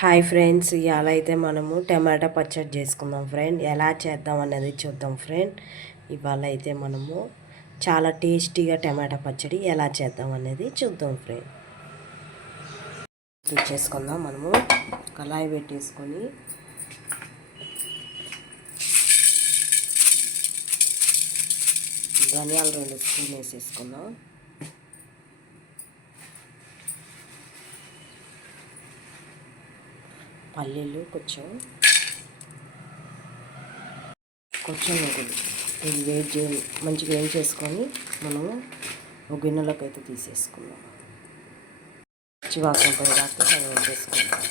Hi friends ఇవాళ అయితే మనము టమాటా పచ్చడి చేసుకుందాం ఫ్రెండ్. ఎలా చేద్దాం అనేది చూద్దాం ఫ్రెండ్. ఇవాళ అయితే మనము చాలా టేస్టీగా టమాటా పచ్చడి ఎలా చేద్దాం అనేది చూద్దాం ఫ్రెండ్. చేసుకుందాం మనము. కళాయి పెట్టేసుకొని ధనియాలు రెండు స్పూన్ వేసేసుకుందాం. పల్లీలు కొంచెం కొంచెం నువ్వులు. ఇది వేడి చే మంచిగా వేడి చేసుకొని మనము ఒక గిన్నెలోకి అయితే తీసేసుకుందాం. చివాసం పోయేదాకా మనం వేడి చేసుకుందాం.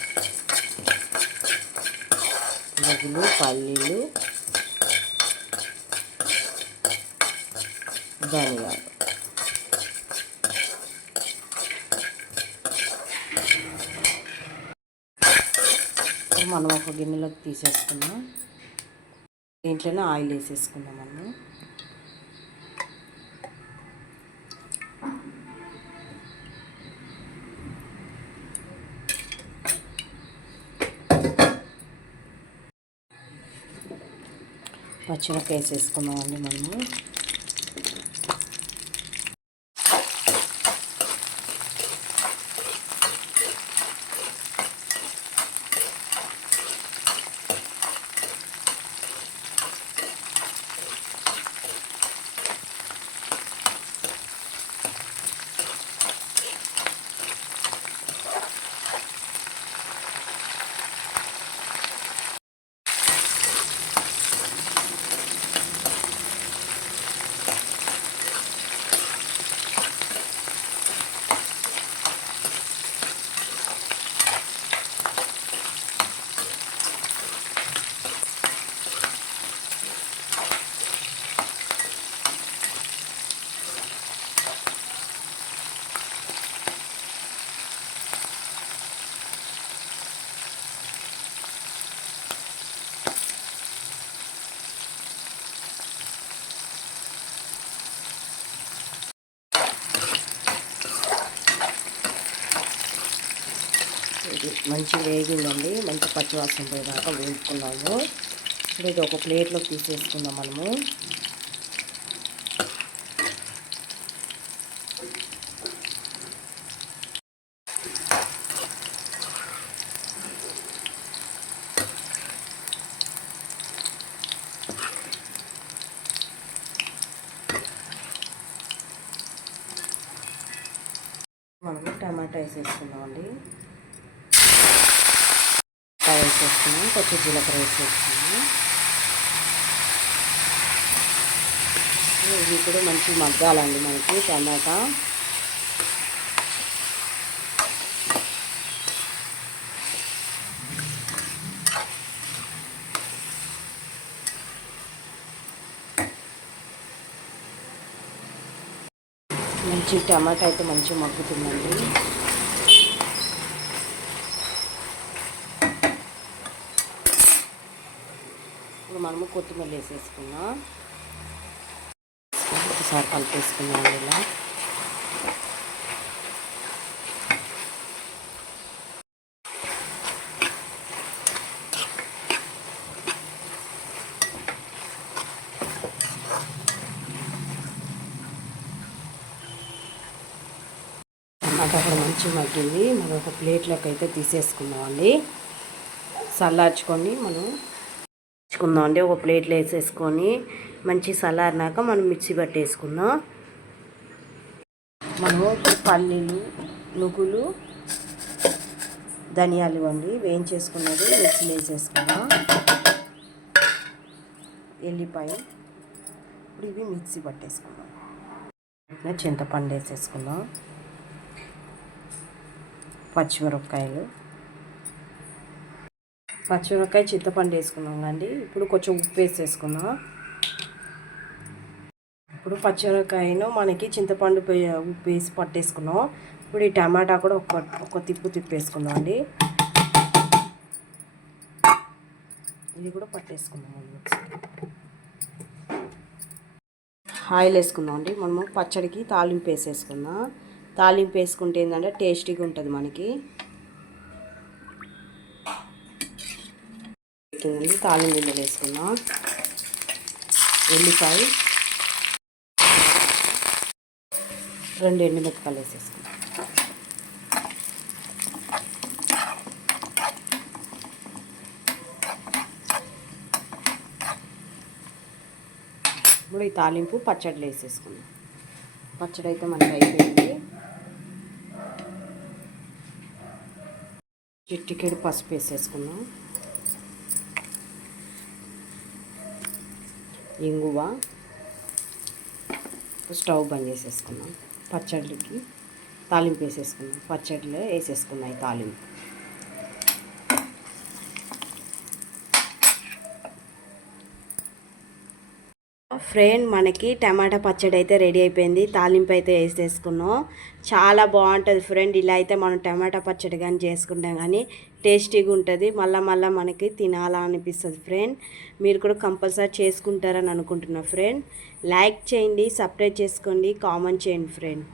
నువ్వులు పల్లీలు ధనియాలు. మనం ఒక గిన్నెలోకి తీసేసుకున్నాం. దీంట్లోనే ఆయిల్ వేసేసుకున్నాం మనం పచ్చిమిరపకాయ వేసేసుకున్నామండి మనము ఇది మంచి వేగిందండి మంచి పచ్చివాసన పోయేదాకా వేపుకున్నాము ఇప్పుడు ఇది ఒక ప్లేట్లోకి తీసేసుకుందాం మనము. మనము టమాటా వేసేసుకుందామండి. కాయ వేసేస్తున్నాం కొంచెం జీలకర్ర వేసేస్తున్నాం ఇవి కూడా మంచి మగ్గాలండి మనకి టమాటా. మంచి టమాటా అయితే మంచిగా మగ్గుతుందండి. మనము కొత్తిమీర వేసేసుకున్నాం ఒకసారి కలిపేసుకున్నాం ఇలా. టమాటా కూడా మంచి మగ్గింది. మనం ఒక ప్లేట్లోకి అయితే తీసేసుకుందామండి. చల్లార్చుకొని మనం వేసుకుందాం అండి. ఒక ప్లేట్లో వేసేసుకొని మంచి సలారినాక మనం మిక్సీ పట్టేసుకుందాం. మనము పల్లీలు నువ్వులు ధనియాలు ఇవ్వండి వేయించేసుకున్నది మిక్సీలో వేసేసుకుందాం. ఎల్లిపాయ. ఇప్పుడు ఇవి మిక్సీ పట్టేసుకుందాం. చింతపండు వేసేసుకుందాం. పచ్చిమిరపకాయలు. పచ్చిమిరపకాయ చింతపండు వేసుకున్నాం అండి ఇప్పుడు కొంచెం ఉప్పు వేసేసుకుందాం ఇప్పుడు పచ్చిమిరపకాయను మనకి చింతపండు ఉప్పు వేసి పట్టేసుకున్నాం. ఇప్పుడు ఈ టమాటా కూడా ఒక ఒక తిప్పు తిప్పేసుకున్నాం అండి ఇది కూడా పట్టేసుకున్నాం ఆయిల్ వేసుకుందాం అండి మనము పచ్చడికి తాలింపు వేసేసుకుందాం. తాలింపు వేసుకుంటే ఏంటంటే టేస్టీగా ఉంటుంది మనకి. ఉడుకుతుందండి తాలింపు గిన్నెలు వేసుకున్నా. ఎల్లిపాయ రెండు ఎండుమిరపకాయలు వేసేసుకున్నాం. ఇప్పుడు ఈ తాలింపు పచ్చడిలో వేసేసుకున్నాం. పచ్చడి అయితే మనకి అయిపోయింది. చిట్టికెడు పసుపు వేసేసుకున్నాం. ఇంగువ. స్టవ్ బంద్ చేసేసుకున్నాం. పచ్చడికి తాలింపు వేసేసుకున్నాం. పచ్చడిలో వేసేసుకున్నాయి తాలింపు. ఫ్రెండ్ మనకి టమాటా పచ్చడి అయితే రెడీ అయిపోయింది. తాలింపు అయితే వేసేసుకున్నాం. చాలా బాగుంటుంది ఫ్రెండ్. ఇలా అయితే మనం టమాటా పచ్చడి కానీ చేసుకుంటాం కానీ టేస్టీగా ఉంటుంది. మళ్ళీ మళ్ళీ మనకి తినాలా అనిపిస్తుంది ఫ్రెండ్. మీరు కూడా కంపల్సరీ చేసుకుంటారని అనుకుంటున్నా ఫ్రెండ్. లైక్ చేయండి సబ్స్క్రైబ్ చేసుకోండి కామెంట్ చేయండి ఫ్రెండ్.